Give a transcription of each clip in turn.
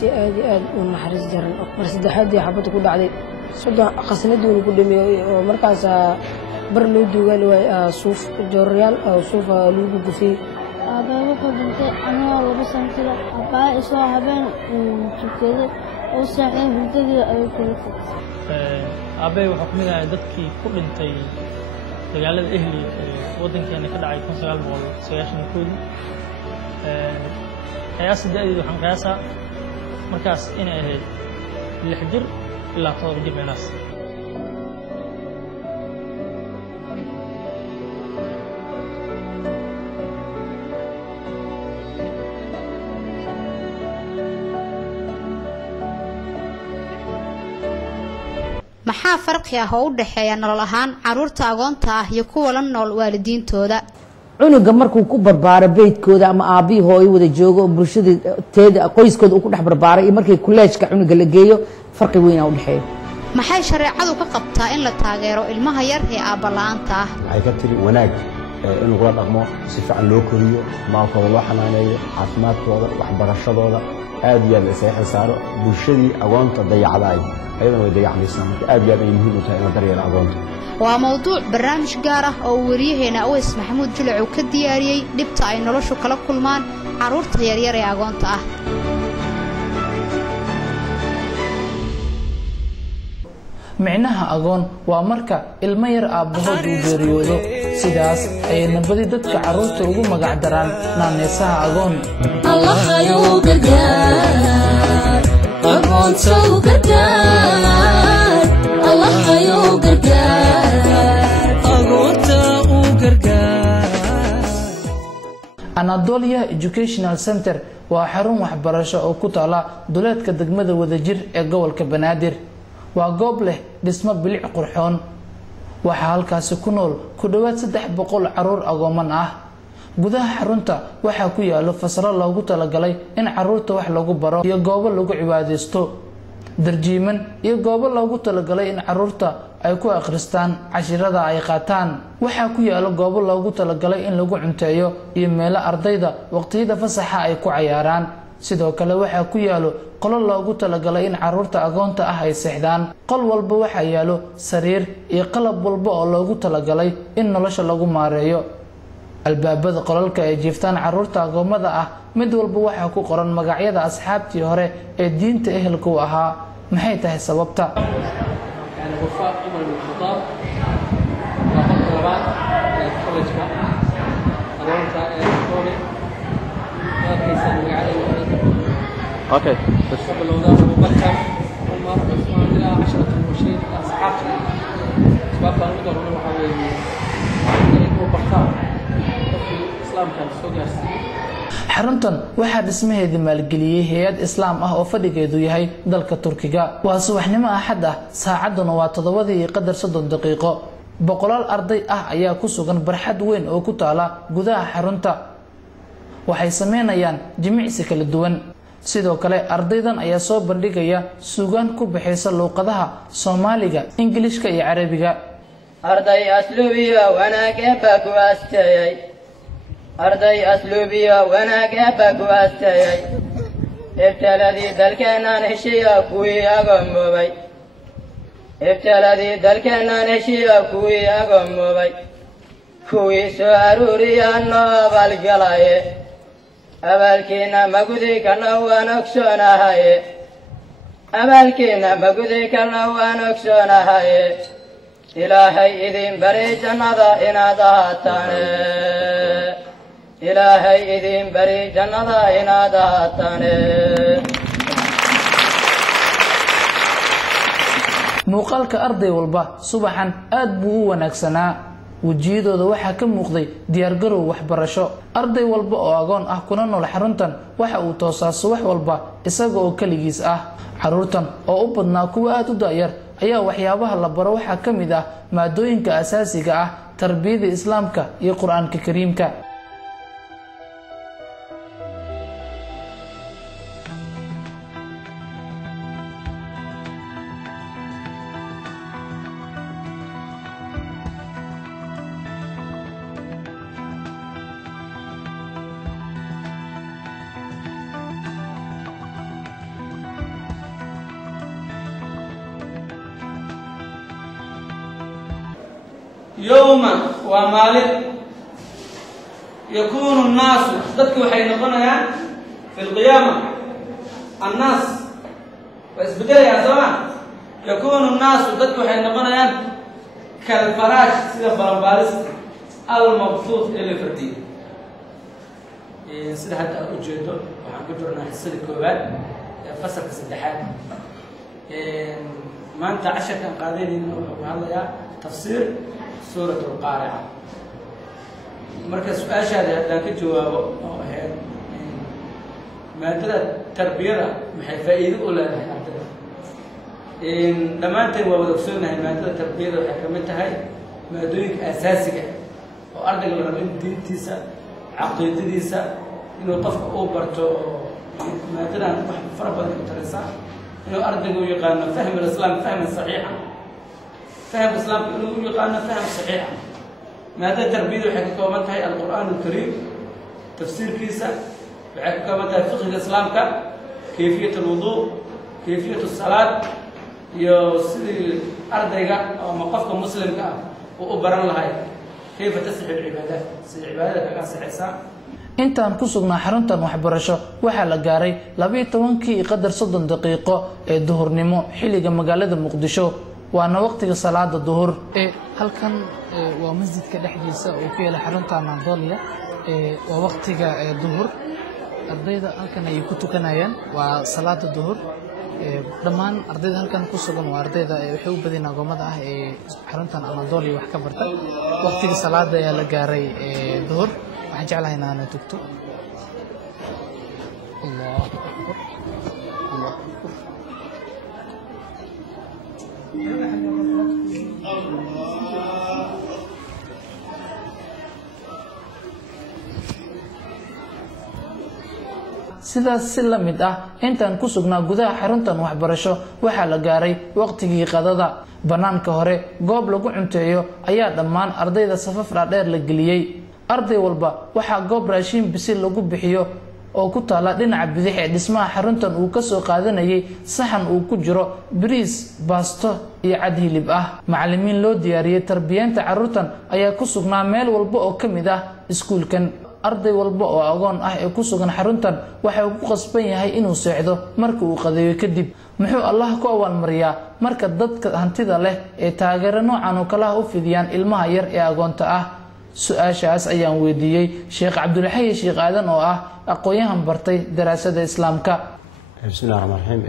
si aad iyo aad u naxariis daran mar saddexaadii xabad ku dhacday soddon qasnadii uu ku dhameeyay oo markaas bar loo duugal way suuf jooryaal suuf lagu gufay aba wuxuu dhintay anoo laba sano kala aba isoo habeen jikada oo saaxay hurdadii ay ku dhintay aba wuxuu kamid ahaa dadkii ku dhintay dagaalada ehli wadankeena ka dhacay 1990 qiyaastii waxaan qiyaasaa markaas inay ahayd 6 jir ilaa 7 jir meelahaas maxaa farqi ah oo u dhaxeeya nolol ahaan caruurta agoonta ah iyo kuwa la nool waalidiintooda cunuga markuu ku barbaaro beedkooda ama aabii hooyo wada joogo bulshada teeda qoyskooda uu ku dhex barbaaray iyo markii kuleejka cunuga la geeyo farqi weyn u dhaxeeyo maxay shareecadu ka qabtaa in la taageero ilmaha yar ee aabba la'aanta ah waxay ka tiri wanaag in lagu dhaqmo si fiican loo koriyo maalkooda loo xanaaneeyo caafimaadkooda waxbarashadooda aad iyo aad la isaga saaro bulshadii agoonta dayacday ayadana way dayacmaysaa marka aad iyo aad ay muhiim u tahay in la daryeelo agoonta waa mawduuc barnaamij gaar ah oo wariyaheena Aweys Maxamuud Jilcu ka diyaariyay dhibta ay noloshu kala kulmaan caruurta yaryar ee agoonta ah micnaha agoon waa marka ilmo yar aabbahood uu geeriyoodo sidaas ay nabadi dadka caruurta ugu magac daraan naaneysaha agoon Allah ayuu gargaar agoonta u gargaar Allah ayuu gargaar agoonta u gargaar Anatolia Educational Center waa xarun waxbarasho oo ku taala duleedka degmada Wadajir ee gobolka Banaadir waa goob leh dhismo bilic qurxoon waxa halkaas ku nool ku dhawaad 300 caruur agooman ah gudaha xarunta waxa ku yaalo fasalo loogu talagalay in caruurta wax lagu baro iyo goobo lagu cibaadeysto darjiiman iyo goobo loogu talagalay in caruurta ay ku akhristaan cashirada ay qaataan waxa ku yaalo goobo loogu talagalay in lagu cunteeyo iyo meelo ardayda waqtiyada fasaxa ay ku ciyaaraan sidoo kale waxa ku yaalo qolal loogu talagalay in caruurta agoonta ah ay seexdaan qol walba waxa yaalo sariir iyo qalab walba oo loogu talagalay in nolosha lagu maareeyo albaabada qolalka ay jiiftaan caruurta agoomada ah mid walba waxa ku qoran magacyada asxaabtii hore ee diinta ehelku ahaa maxay tahay sababta Okay. xaruntan waxaa dhismaheeda maalgeliyay hay'ad islaam ah oo fadhigeedu yahay dalka Turkiga waa subaxnimo axad ah saacaduna waa 7:30 daqiiqo boqolaal arday ah ayaa ku sugan barxad weyn oo ku taala gudaha xarunta waxay sameynayaan jimicsi kala duwan sidoo kale ardaydan ayaa soo bandhigaya suugaan ku bixaysa luqadaha Soomaaliga Ingiriiska iyo Carabiga arday aslubiya wanaagaba ku aastayay arday aslubiya wanaagaba ku aastayay ibtaladii dalkeenan heshiya kuwii agoomobay ibtaladii dalkeenan heshiya kuwii agoomobay kuwii soo aruuriya noobal galaye abaalkiina magudi kana waan ogsoonahaye abaalkiina magudi kana waan ogsoonahaye ilaahay idin bari jannada inaad ahaataan ilaahay idin bari jannada inaad ahaataan muuqaalka arday walba subaxan aad buu u wanaagsanaa wajiyadooda waxa ka muuqday diyaar garow waxbarasho arday walba oo agoon ah kuna nool xaruntan waxa uu toosaa subax walba isaga oo kaligiis ah caruurtan oo u badnaa kuwa aad u daayar ayaa waxyaabaha la baro waxa kamid ah maadooyinka asaasiga ah tarbiyada islaamka iyo quraanka kariimka yowma waa maalin yakuunu nnaasu dadku waxay noqonayaan fi lqiyaama annaas waa isbedelayaan sooma yakuunu nnaasu dadku waxay noqonayaan kalfaraash sida balanbaalista almabsuud ee la fardiyey sida hadda aad ujeedo waxaan ku jirnaa xisada koowaad ee fasalka saddexaad maanta casharkan qaadaynin wuxuu ku hadlayaa tafsiir suurat alqaarica marka su-aashaada haddaan ka jawaabo oo ahayd maadada tarbiyada maxay faa'iido u leedahay ardada dhammaanteen waa wada ogsoonahay maadada tarbiyada waxay ka mid tahay maadooyinka asaasiga oo ardayga la rabo in diintiisa caqiidadiisa inuu qofka uu barto oo maadadan wax fara badan ku taraysaa inuu ardayga u yaqaano fahm alislaam fahman saxiixa fahamka islaamka inuu u yaqaano faham saxiixa maadada tarbiyada waxay ka kooban tahay alqur'aan alkariim tafsiirkiisa waxay ka kooban tahay fiqhiga islaamka kayfiyat alwuduu kayfiyat asalaad iyo sidii ardayga ama qofka muslimka ah uu u baran lahay kayfa tasixu alcibaadaat sida cibaadada kaga saxaysaa intaan ku sugnaa xaruntan waxbarasho waxaa la gaaray 12 qadar 30 daqiiqo ee duhurnimo xilliga magaalada Muqdisho waana waqtiga salaada duhur halkan waa masjidka dhexdiisa oo ku yaala xarunta Anadoliya waa waqtiga duhur ardayda halkan ay ku tukanayaan waa salaada duhur dhammaan ardayda halkan ku sugan waa ardayda waxay u badin aqoomada ah ee xaruntan Anadoliya wax ka barta waqtiga salaada ayaa la gaaray duhur waxaan jeclahay inaan tugto Allahu akbar Allahu akbar sidaas si la mid ah intaan ku sugnaa gudaha xaruntan waxbarasho waxaa la gaaray waqtigii qadada banaanka hore goob lagu cunteeyo ayaa dhammaan ardayda safaf dhaadheer la geliyay arday walba waxaa goob raashin bisil lagu bixiyo oo ku taala dhinaca bidix ee dhismaha xaruntan uu ka soo qaadanayay saxan uu ku jiro bariis baasto iyo cad hilib ah macallimiin loo diyaariyay tarbiyanta carruurtan ayaa ku sugnaa meel walba oo ka mid ah iskuulkan arday walba oo aqoon ah ee ku sugan xaruntan waxa uu ku qasban yahay inuu seexdo marka uu qadeeyo kadib muxuu Allah ku awaalmariyaa marka dadka hantida leh ee taageero noocan oo kala u fidiyaan ilmaha yar ee aqoonta ah su'aashaas ayaan weydiiyay Sheekh Cabdulxayi Sheekh Aadan oo ah aqoonyahan bartay daraasada islaamka bismillaahir rahmaanir rahiim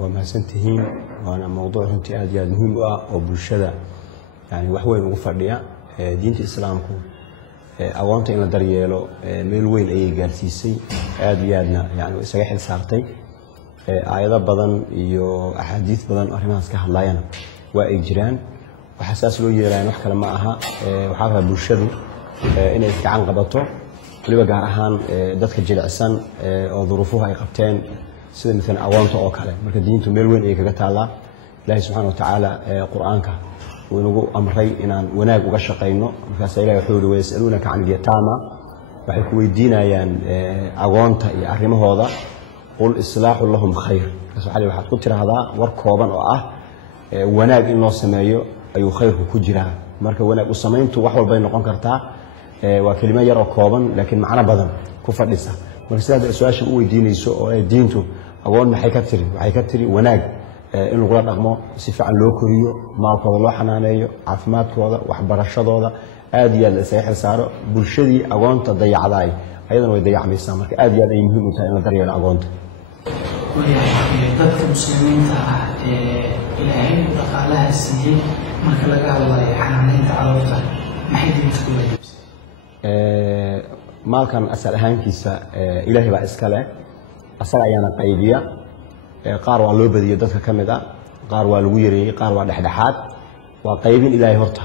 wa maasantihiin waana mowduuc runtii aad iyo aad muhiim u ah oo bulshada yani wax weyn ugu fadhiya diinta islaamku aqoonta in la daryeelo meel weyn ayay gaarsiisay aad iyo aadna yani isaga xil saartay aayado badan iyo axaadiis badan arrimahaas ka hadlayana waa ay jiraan waxa saas loo yeelayaan wax kale ma aha waxa ka bulshadu inay gacan qabato waliba gaar ahaan dadka jilicsan oo duruufuhu ay qabteen sida midna aqoonta oo kale marka diintu meel weyn ay kaga taalaa ilaahay subhanahu wa ta'ala quraanka uu nagu amray inaan wanaag uga shaqeyno markaas ilaahay wuxuu yiri weesalunaka can yataama waxay ku weydiinayaan aqoonta iyo arrimahooda qul islaahu lahum khayr waxaad ku tiraahdaa war kooban oo ah wanaag in loo sameeyo ayuu khayrku ku jiraa marka wanaag u sameyntu wax walba ay noqon kartaa waa kelimo yar oo kooban laakiin macna badan ku fadhisa marka sidaad su'aasha u weydiinayso oo diintu aqoon maxay ka tiri wanaag in lagu dhaqmo si fiican loo koriyo maalkooda loo xanaaneeyo caafimaadkooda waxbarashadooda aad iyo aad isaga xil saaro bulshadii aqoonta dayacday ayadana way dayacmaysaa marka aad iyo aad ay muhiim u tahay in la daryeelo aqoonta dadka muslimiinta ah ilaahay dhaqaalaha siiyay marka laga hadlayo xanaaneynta carruurta maxay diinta ku leedahay maalkan asal ahaankiisa ilaahay baa iska leh asaga ayaana qaybiya qaar waa loo badiyay dadka kamid ah qaar waa lagu yareeyay qaar waa dhexdhexaad waa qaybin ilaahay horta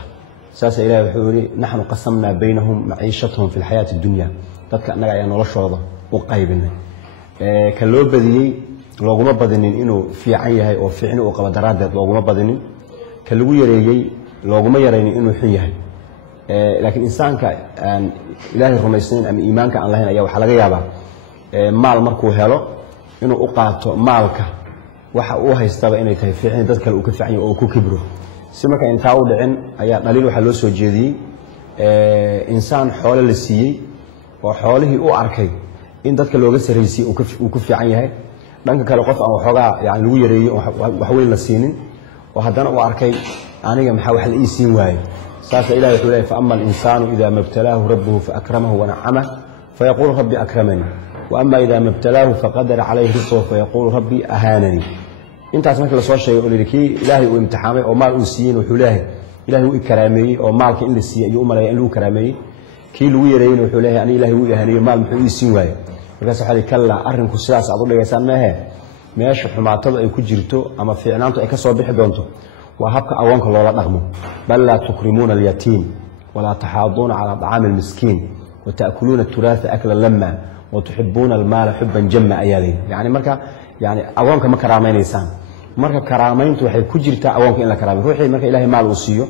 saasa ilaahay wuxuu yiri nahnu qasamna baynahum maciishatuhum fil hayati dunya dadka anaga ayaa noloshooda u qaybinay ka loo badiyay looguma badinin inuu fiican yahay oo fiicni uu qaba daraadeed looguma badinin ka lagu yareeyay looguma yareynin inuu xun yahay laakiin insaanka aan ilaahay rumaysnayn ama iimaanka aan lahayn ayaa waxa laga yaabaa maal markuu helo inuu u qaato maalka waxa uu haystaba inay tahay fiicni dad kale uu ka fiican yahay oo ku kibro si marka intaa u dhicin ayaa dhaliil waxaa loo soo jeediyey insaan xoolo la siiyey oo xoolihii u arkay in dadka looga saraysiy uu ku fiican yahay dhanka kale qof aan waxoogaa yani lagu yareeyey wax weyn la siinin oo haddana u arkay aniga maxaa wax la ii siin waaye saasa ilahi wuxuu leeyahy faama alinsaanu ida mabtalaahu rabbuhu faakramahu wanacamah fayaquulu rabbi akramanii waama ida mabtalaahu faqadara calayhi risqahu fayaquulu rabbi ahaananii intaas markii lasoo sheegay oo lihi kii ilaahay uu imtixaamay oo maal uu siiyeen wuxuu leeyahay ilahay wuu i karaameeyey oo maalka in la siiyey ayuu u maleeya in lagu karaameeyey kii lagu yareeyeyna wuxuu leeyahay ani ilahay wuu i ahaaniyo maal muxuu ii siin waaye markaas waxaa kalla arrinku sidaas aad u dhigaysaan meehe meesha xumaatada ay ku jirto ama fiicnaantu ay ka soo bixi doonto waa habka agoonka loola dhaqmo bal laa tukrimuuna alyatiim walaa taxaaduuna calaa طacaami almiskiin wata'kuluuna aturaatha akla lama watuxibuuna almaala xuban jama ayaa layidhi yani marka yani agoonka ma karaamaynaysaan marka karaamayntu waxay ku jirtaa agoonka in la karaamay ruuxii marka ilahay maal uu siiyo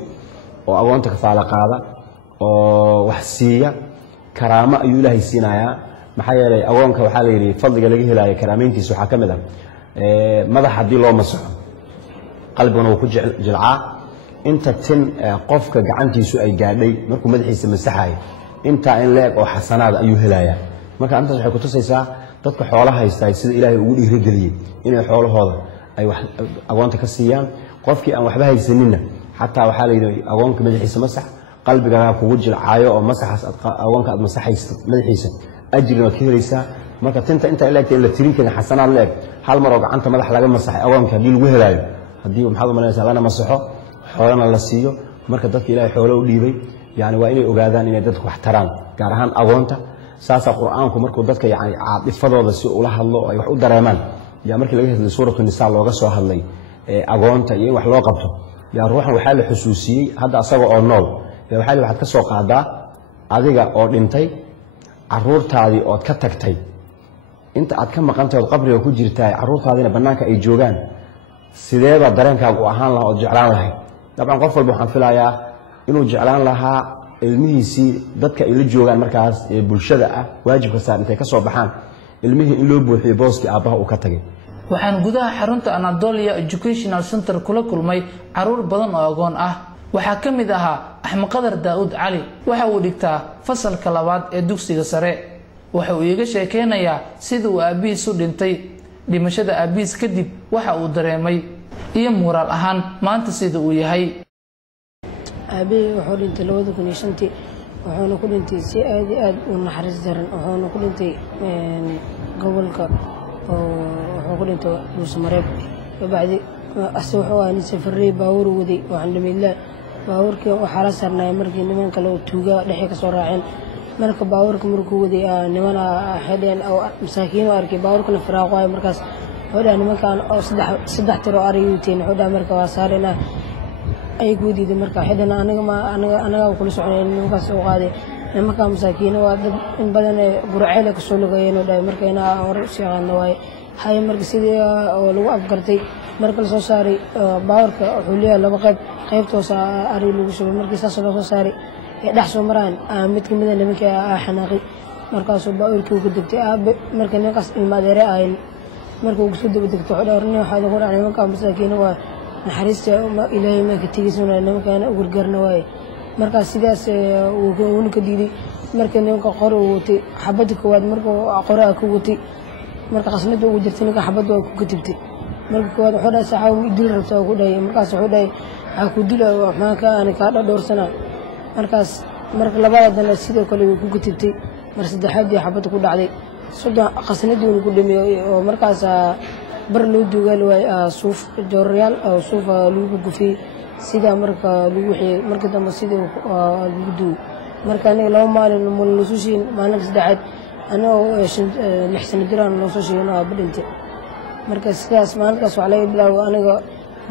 oo agoonta kafaala qaada oo wax siiya karaamo ayuu ilaahay siinayaa maxaa yeelay agoonka waxaa la yidhi fadliga laga helaayo karaamayntiisa waxaa ka mid ah madax haddii loo masaxo qalbiguna wuu ku jilcaa inta tin qofka gacantiisu ay gaadhay markuu madaxiisa masaxayo intaa in la-eg oo xasanaada ayuu helayaa marka arrintaas waxay kutusaysaa dadka xoolo haystaay sida ilaahay ugu dhiirigeliyey inay xoolahooda ay agoonta ka siiyaan qofkii aan waxba haysaninna xataa waxaa la yidhi agoonka madaxiisa masax qalbigaaga kugu jilcaayo oo masaxaas agoonka aad masaxaysa madaxiisa ajrina waad ka helaysaa marka tinta intaa la egta in la tirin karin xasanaad la eg hal mar oo gacanta madax laga masaxay agoonka haddii lagu helaayo haddii maxaad u malaynaysaa lana masaxo xoolana la siiyo marka dadka ilaahay xoolo u dhiibay yani waa inay ogaadaan inay dadku wax taraan gaar ahaan agoonta saasaa qur-aanku markuu dadka yani caadifadooda si ula hadlo oo ay wax u dareemaan yaa markii laga hadlay suuratu nisaa looga soo hadlay agoonta iyo in wax loo qabto yaa ruuxan waxaa la xusuusiyey hadda asaga oo nool waxaa waxaad ka soo qaadaa adiga oo dhintay caruurtaadii ood ka tagtay inta aad ka maqantahay ood qabriga ku jirtahay caruurtaadiina bannaanka ay joogaan sideebaa dareenkaaga u ahaan lahaa ood jeclaan lahayd dabcan qof walba waxaan filayaa inuu jeclaan lahaa ilmihiisii dadka ay la joogaan markaas ee bulshada ah waajibka saar intay ka soo baxaan ilmihii in loo buuxiyo booskii aabbaha uu ka tagay waxaan gudaha xarunta Anadolia Educational Center kula kulmay caruur badan oo agoon ah waxaa ka mid ahaa Axmed Qadar Daawud Cali waxa uu dhigtaa fasalka labaad ee dugsiga sare waxa uu iga sheekeynayaa sida uu aabihiis u dhintay dhimashada aabihiis kadib waxa uu dareemay iyo moraal ahaan maanta sida uu yahay aabihii wuxuu dhintay 2005 wuxuuna ku dhintay si aad u naxariis daran wuxuuna ku dhintay gobolka wuxuu ku dhintay Muusmareeb bacdi asoo wuxuu ahaa safaray baawur waday waxaan dhimilaa baawurkii waxa la sarnay markii niman kale oo tuuga dhaxay ka soo raaceen marka baawurka markuu waday nimana xideen oo masaakiin arkay baawurkana firaaqo ay markaas wada nimankan oo saddex tiro ariyuuteen wada marka waa saarina ay guudida marka xideen anaga kula soconay nimankaas oo qaaday nimanka masaakiin waa dad in badan burceel ka soo lugayeen oo dhay marka ina hor shaqaan way hay marka sidii oo lagu afgartay marka la soo saaray baawurka wuxuu leeyahay laba qaybtoos ari lagu soo markii saas loo soo saaray dhax soo maraan mid ka mid ah nimanka xanaaqi markaas oo baawurkii ugu degtay aabe marka ninkaas ilmaadeere ahayn marka uu soo degtay xodorni waxa lagu raacay nimanka masaakiin waa naxariista ilaahay ma ka tigiisana nimankan ugu garna way marka sidaas uu ka diiday marka nimanka qor uu watay xabad koowaad marka qoraa ku watay marka qasnada ugu jirtay ninka xabad waa ku katibtay marka koowaad wuxuu dhahay saxaw dil rabta ku dhahay markaas wuxuu dhahay waxa ku dilay waxaan ka aan ka dhowrsana markaas marka labada sidoo kale uu ku katibtay mar saddexaad xabad ku dhacday sodon qasnadii uu ku dhameeyay oo markaas bar loo duugal way suuf jooryaal oo suuf lagu gufay sida marka lagu wixii marka dambe sida lagu duu marka aniga laba maalin la soo sheegin maalin saddexaad anoo 6 sano jiraan loo soo sheegay oo badintay marka sidaas maalintaas waxa laga bilaabo aniga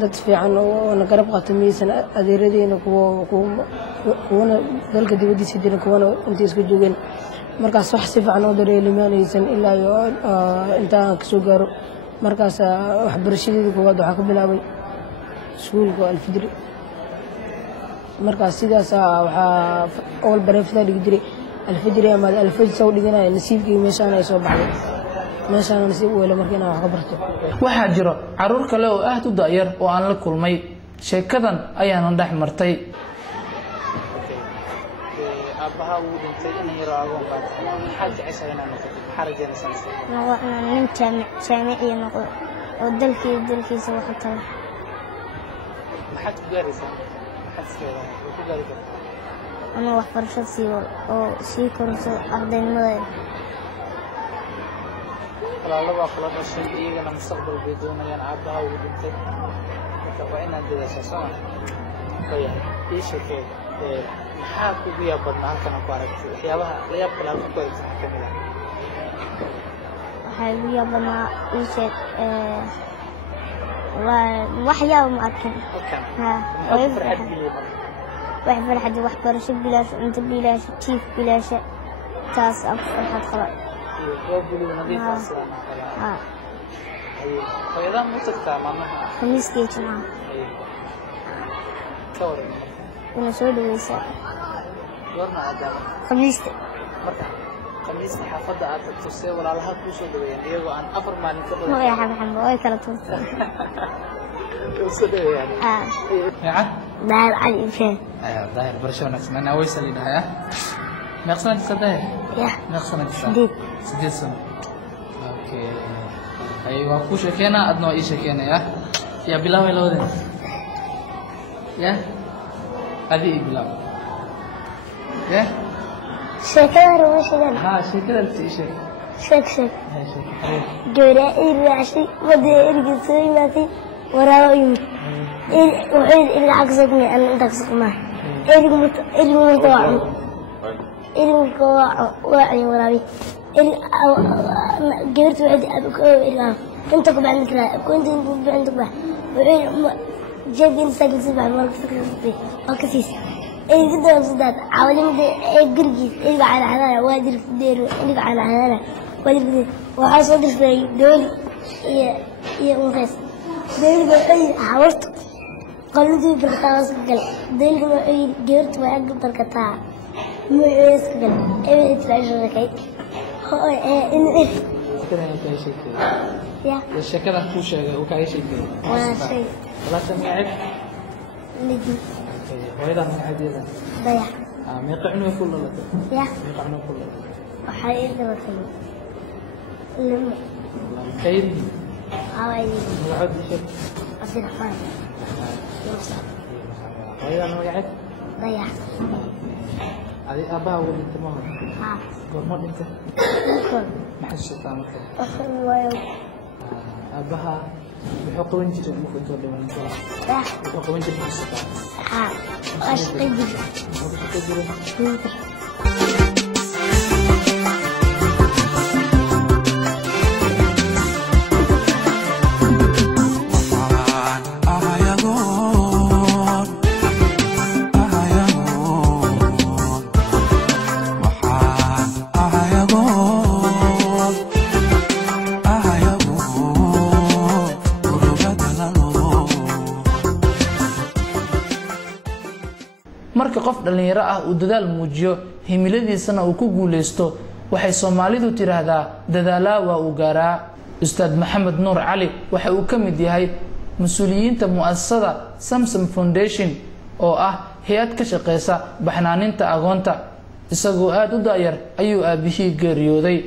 dad fiican oo na garab qaatameysan adeeradeena kuwana dalka dibadiisa jiran kuwana inta isku joogeen markaas wax si fiican oo dareelimaanaysan ilaa inta ka soo gaaro markaas waxbarashadeeda koowaad waxa ka bilaabay iskuulka Alfajr markaas sidaas waxa awal bareefta dhigi jiray Alfajr ama Alfajr soo dhiganay nasiibkii meeshaan ay soo baxday meeshaan nasiib weelo markii aan wax ka barto waxaa jiro caruur kale oo aad u daayar oo aan la kulmay sheekadan ayaana dhex martay. aabbaha uu dhintay in yar oo agoon baad maxaad jeceshahay inaad noqoto maxaa rajaynaysaa inaan nin jaamici noqdo oo dalkiisa wax u taro. maxaad ku gaaraysaa maxaad isleedahay oo ku gaari kartaa ama waxbarasho sii wado oo sii korso ardaynimadeeda. walaalaba kala dhashay iyagana mustaqbal bay doonayaan aabbaha uu dhintay marka waa inaad dadaashaa soo ma ii sheekee maxaa kugu yaab badnaa halkan ku aragtay waxyaabaha la yaab kale halkan ku aragtay maxaa kamid ah waxaa igu yaab badnaa ii sheeg waxyaaba ma arkin wax farxad waxbarasho bilaash cunto bilaash jiif bilaash taas aan ku farxad qaba hooyadaa ma tagtaa maamaha khamiiskii jimcaha ka waran ina soo dhaweysaa goorma aadaama khamiista marka khamiista xaafadda aad tagto see walaalaha kuu soo dhaweeyaan iyagoo aan 4 maalin ka badan way xamxamba way kala tuurtaa soo dhaweeyaan ya daahir cali ifeen daahir barasho wanaagsan ana waysa lidhayaa meeqsana jisa daahir ya meeqsana jisa 8 sano okay ay waa ku sheekeenaa adna ii sheekeenaya ya bilaaway labadeen ya adi bilaw ya sheekada ruushada ha sheekada sheek sheek gaara iraashi wada irgisay maati waraabo yimid waxay ila agsaqni an tagsaqma irgu waa waraabi gaartu waxay inta ku baan kara kunta ku baan ku baan waxay jabin sagil sabah markii akasiis إذا صدق عوالم الجرجيس اللي على هذا وادر في الدير اللي على هذا وادر وحصل في دول يا مقيس دول بقي حاولت قالوا لي بركاز قال دول بقي جرت وأجل بركتها مقيس قال إيه تلاقي كي هو إيه يا الشكل خوشة وكاي شيء ولا شيء ولا سمعت نجي وإذا ما حد يلا ضيع ما يقعنوا كل الله يا ما يقعنوا كل الله وحقيقة رسول لما خير حوالي موعد شيء عبد الرحمن وإذا ما قعد ضيع هذه أبا ولا أنت ما هو قرمت أنت ما حد شيطان كذا أخر أباها بحق وانت ممكن تقول لي انت بحق وانت بحق أشقي marka qof dhalinyaro ah uu dadaal muujiyo himiladiisana uu ku guuleysto waxay Soomaalidu tiraahdaa dadaalaa waa uu gaaraa. Ustaad Maxamed Nuur Cali waxa uu ka mid yahay mas'uuliyiinta mu'assasada Samsam Foundation oo ah hay'ad ka shaqeysa baxnaaninta agoonta. isagoo aad u daayar ayuu aabihii geeriyooday.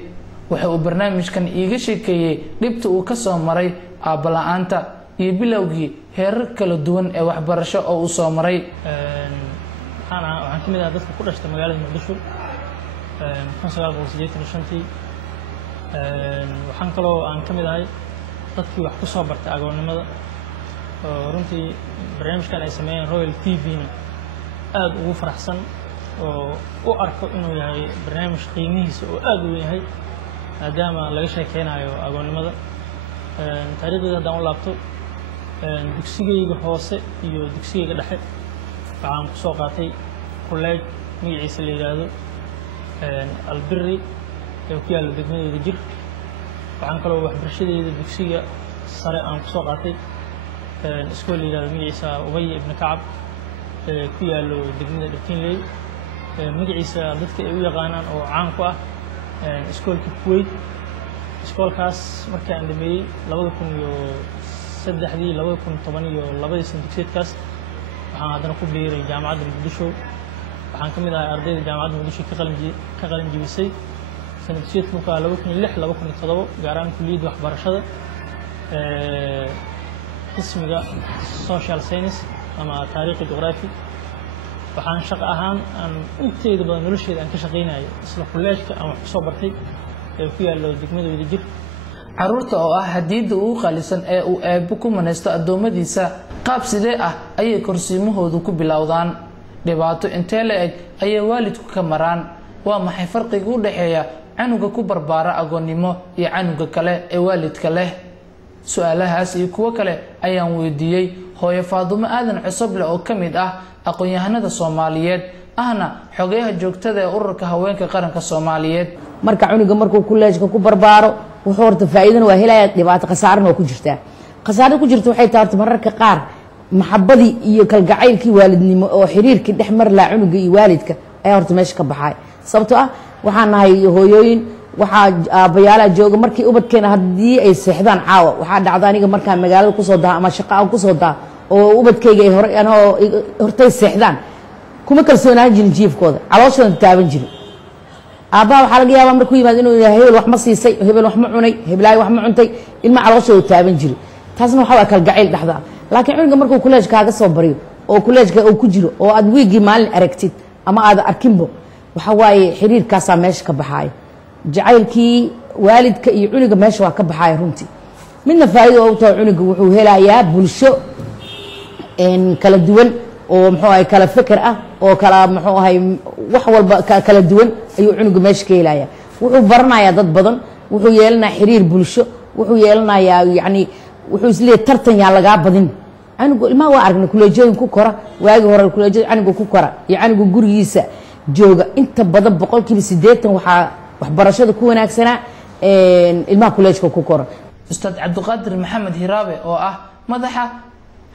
waxa uu barnaamijkan iiga sheekeeyay dhibta uu ka soo maray aabba la'aanta iyo bilowgii heerar kala duwan ee waxbarasho oo uu soo maray. waxaan ka mid ahaa dadka ku dhashtay magaalada Muqdisho 1985 waxaan kaloo aan ka mid ahay dadkii wax ku soo bartay agoonnimada oo runtii barnaamijkan ay sameeyeen Royal TV-na aad ugu faraxsan oo u arko inuu yahay barnaamij qiimihiisa oo aad u yahay maadaama laga sheekeynayo agoonnimada. taariikhdeeda haddaan u laabto dugsigayga hoose iyo dugsigayga dhexe waxaan ku soo qaatay college magaciisa la yiraahdo Albirri ee ku yaalla degmada Wadajir. waxaan kaloo waxbarashadeeda dugsiga sare aan ku soo qaatay iskool la yiraahdo magaciisa Ubay ibn Kacab ee ku yaalla degmada Dhakinley. magaciisa dadka ay u yaqaanaan oo caan ku ah iskoolka Kuwait. iskoolkaas markii aan dhameeyay 2007 saddexdii 2012 sano dugsiyeedkaas waxaan haddana ku biiray jaamacadda muqdisho waxaan ka mid ahay ardayda jaamacadda muqdisho ka qalin jebisay sano dugsiyeedka markaa 2006-2007 gaar ahaan kulliyadda waxbarashada qismiga social science ama taariikhi juqraafi waxaan shaqo ahaan aan inteeda badan nolosheeda aan ka shaqaynayo isla kulleejka aan wax ku soo bartay ee ku yaallo degmada Wadajir caruurta oo ah hadiyada ugu qaalisan ee uu eebbo ku manaysto adoomadiisa qaab sidee ah ayay korsiimahoodu ku bilowdaan dhibaato intee la eg ayay waalidku ka maraan waa maxay farqiga u dhaxeeya canuga ku barbaara agoonnimo iyo canuga kale ee waalidka leh su'aalahaas iyo kuwo kale ayaan weydiiyey hooyo Faadumo Aadan Cusuble oo ka mid ah aqoon-yahanada Soomaaliyeed ahna xogeyaha joogtada ee ururka haweenka qaranka Soomaaliyeed marka cunuga markuu kuleejka ku barbaaro wuxuu horta faa'iidana waa helaya dhibaato khasaarna waa ku jirtaa khasaarada ku jirta waxay tahay mararka qaar maxabadii iyo kalgacaylkii waalidnimo oo xiriirkii dhexmar la cunuga iyo waalidka ayaa horta meesha ka baxay sababtoo ah waxaan nahay hooyooyin waxaa aabayaala jooga markii ubadkeena haddii ay seexdaan caawa waxaa dhacda aniga markaan magaalada ku soo daa ama shaqo aan ku soo daa oo ubadkayga ay hortay seexdaan kuma kalsoonaan jirin jiifkooda calooshooda taaban jirin aabbaha waxaa laga yaabaa markuu yimaado inuu yahay hebel wax ma siisay hebel wax ma cunay heblaay wax ma cuntay ilma calooshooda taaban jirin taasna waxa waa kalgacayl dhexda laakiin cunuga markuu kuleejkaaga soo bariyo oo kuleejka uu ku jiro oo aad wiigii maalin aragtid ama aad arkinbo waxa waaye xiriirkaasaa meesha ka baxaaya jacaylkii waalidka iyo cunuga meesha waa ka baxaaya runtii midna faa'iido u tahay cunuga wuxuu helayaa bulsho kala duwan oo muxuu ahay kala fikir ah oo kala muxuu ahay wax walba kala duwan ayuu cunuga meesha ka helayaa wuxuu baranayaa dad badan wuxuu yeelanayaa xiriir bulsho wuxuu yeelanayaa yacni wuxuu isleeyahay tartan yaa lagaa badin canugu ilmaha waa aragnay kuleejooyin ku kora waagi hore kuleejada canuga ku kora iyo canuga gurigiisa jooga inta badan 80% waxaa waxbarashada ku wanaagsanaa ilmaha kuleejka ku kora Ustaad Cabdiqaadir Maxamed Hiraabe oo ah madaxa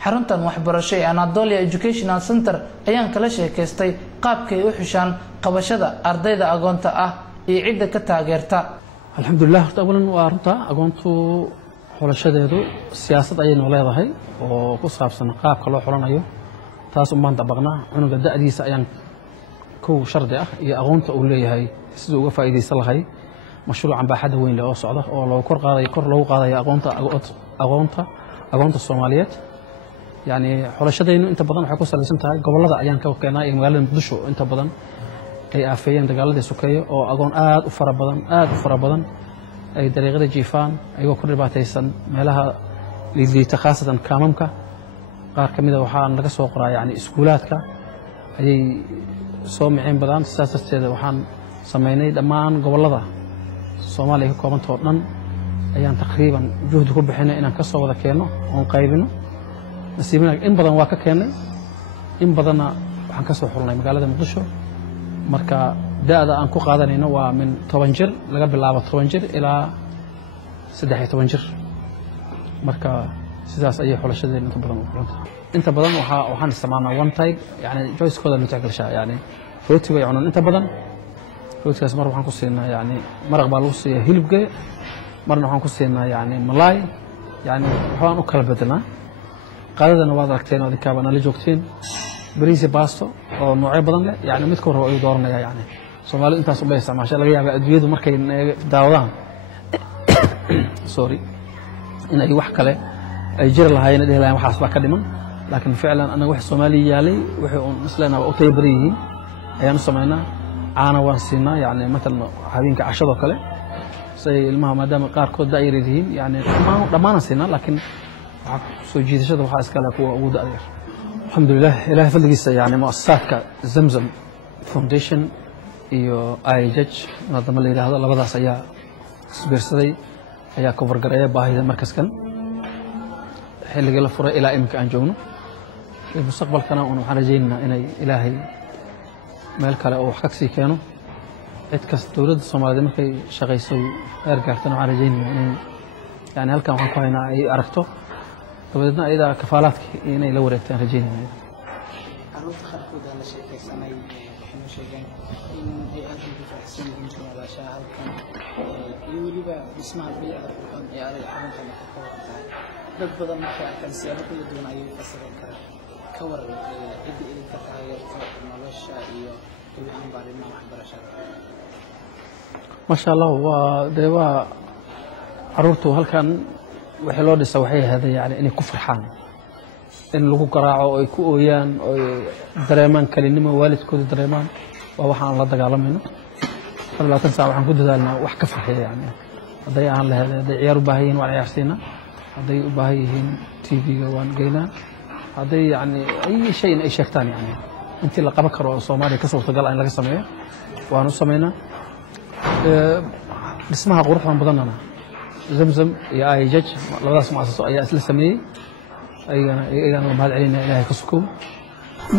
xaruntan waxbarasho ee Anatolia Educational Center ayaan kala sheekaystay qaabkay u xushaan qabashada ardayda agoonta ah iyo cidda ka taageerta alxamdulillah awlan waa runta agoontu xulashadeedu siyaasad ayay noo leedahay oo ku saabsan qaabka loo xulanayo taas u maanta baqnaa cunuga da'diisa ayaan kow shardi ah iyo aqoonta uu leeyahay sidoo uga faa'iideysan lahay mashruucan baaxadda weyn leh oo socda oo loo kor loogu qaadayo aqoonta Soomaaliyeed يعني xulashadaynu inta badan waxay ku saleysan tahay gobolada ayaan ka keenay ee magaalada Muqdisho inta badan ay aafayeen dagaaladii sokeeye oo agoon aad u fara badan ay dariiqada jiifaan ayagoo ku dhibaataysan meelaha liidliita khaasatan kaamamka qaar kamid ah waxaan laga soo qoraa yani iskuulaadka ayay soo miceen badan sidaas darteeda waxaan sameynay dhammaan gobolada Soomaaliya ka koobantoo dhan ayaan taqriiban juhdi ku bixinay inaan ka soo wada keeno oo qaybino nasiibna in badan waa ka keenay in badanna waxaan ka soo xulnay magaalada Muqdisho marka daada aan ku qaadanayno waa min 10 jir laga bilaabo 10 jir ilaa 13 jir marka sidaas ayay xulashadeen inta badan waxaan isticmaalnaa one type yani choice kooda la tixgelishaa yani rooti way cunaan inta badan rootigaas mar waxaan ku siinaa yani maraq baa lagu siiyaa hilibga marna waxaan ku siinaa yani malaay yani waxaan u kala bedelnaa qaadadana waad aragteen oo adinkaaba nala joogteen bariisi baasto oo noocyo badan leh yani mid ka hor ayuu dooranaya yani Soomaalidu intaas u bay isticmaashaa laga yaabaa adduunyadu markay daawadaan sorry in ay wax kale ay jir lahaayeen dheelayaan waxaas baa ka dhiman laakiin ficlan anaga wax Soomaaliya yaalay wixii uu islaana oo tay bariyiin ayaan sameynaa caana waan siinaa yani مثلا habeenka cashado kale say ilmaha maadaama qaar kood daayir yihiin yani dhammaan siinaa laakiin soo jiidashada waxa iska la kuwa ugu da'yar alxamdulillah ilaahay fadligiisa yani muassasaadka Zamzam Foundation iyo IJH madama la yiraahdo labadaas ayaa isbiirsaday ayaa cover gareeya baahida markaskan xilliga la furay ilaa imka aan joogno mustaqbalkana waxaan rajaynaynaa inay ilaahay meel kale oo wax ka sii keeno cid kasta dowladda Soomaaliyeed markay shaqayso heer gaartana waxaan rajaynaynaa inay yani halkan waxaan ku haynaa ay aragto dabadeedna ayada kafaalaadka inay la wareegtaan rajaynayaan caruurta qaarkooda la sheekaysanay waxay sheegeen in ay aad ugu faraxsan yihiin nolosha halkan iyo weliba dhismaha bilicda qurxoon ee ay xaruntan ka kooban tahay dad badan markay arkaan siyaabo kala duwan ayay u fasiran karaan ka waran cidda idinka taageerto nolosha iyo guud ahaanba arrimaha waxbarashada maasha allah waa caruurtu halkan wixii loo dhisa waxay ahaydeen yani inay ku farxaan in lagu garaaco oo ay ku ooyaan oo ay dareemaan kalinimo waalidkooda dareemaan waa waxaan la dagaalamayno 24 saac waxaan ku dadaalnaa wax ka farxiya yani hadday aan lahayd hadday ciyaar u baahan yihiin waan ciyaarsiinaa hadday u baahan yihiin TV-ga waan geynaa hadday yani ay shay ay sheegtaan yani intii la qaban karo oo Soomaaliya ka suurtagal ah in laga sameeyo waan u sameynaa dhismaha quruxda badanna zamzam iyo ayjaj labadaas mu'asaso ayaa isla sameeyay ayagana mahad celinaa ilaahay ka sukow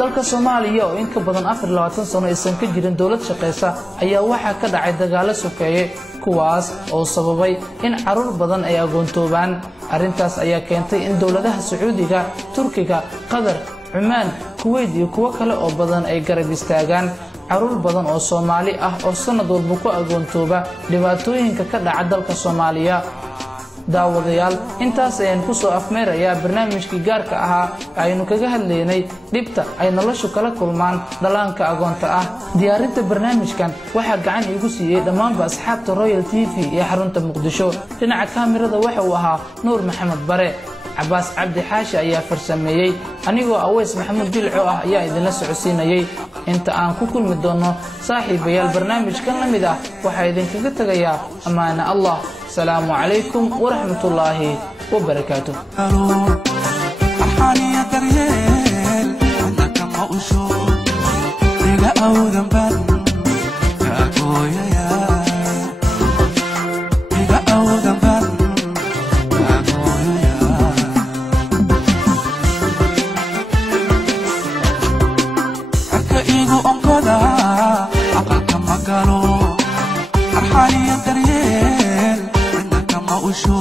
dalka Soomaaliya oo in ka badan 24 sano aysan ka jirin dawlad shaqeysa ayaa waxa ka dhacay dagaalo sokeeye kuwaas oo sababay in caruur badan ay agoontoobaan arintaas ayaa keentay in dawladaha Sacuudiga, Turkiga, Qatar, Cumaan, Kuwait iyo kuwa kale oo badan ay garab istaagaan caruur badan oo Soomaali ah oo sanad walba ku agoontooba dhibaatooyinka ka dhaca dalka Soomaaliya daawadayaal intaas ayaan ku soo afmeerayaa barnaamijkii gaarka ahaa aynu kaga hadlaynay dhibta ay noloshu kala kulmaan dhalaanka agoonta ah diyaarinta barnaamijkan waxaa gacan iigu siiyey dhammaanba asxaabta Royal TV ee xarunta Muqdisho dhinaca kaamirada waxa uu ahaa Nuur Maxamed Bare Abbas Cabdi Xaashi ayaa farsameeyay anigoo Aweys Maxamuud Jilco ah ayaa idinla socodsiinayay inta aan ku kulmi doono saaxiibayaal barnaamijkan la mid ah waxa idinkaga tagayaa amaana Allah السلام عليكم ورحمة الله وبركاته أرحاني يا دريال عندك ما أشوف إلى أو ذنبان يا أبويا يا إلى أو ذنبان يا أبويا يا حتى إيجو أنقذا عقلك ما قالوا أرحاني يا دريال وشو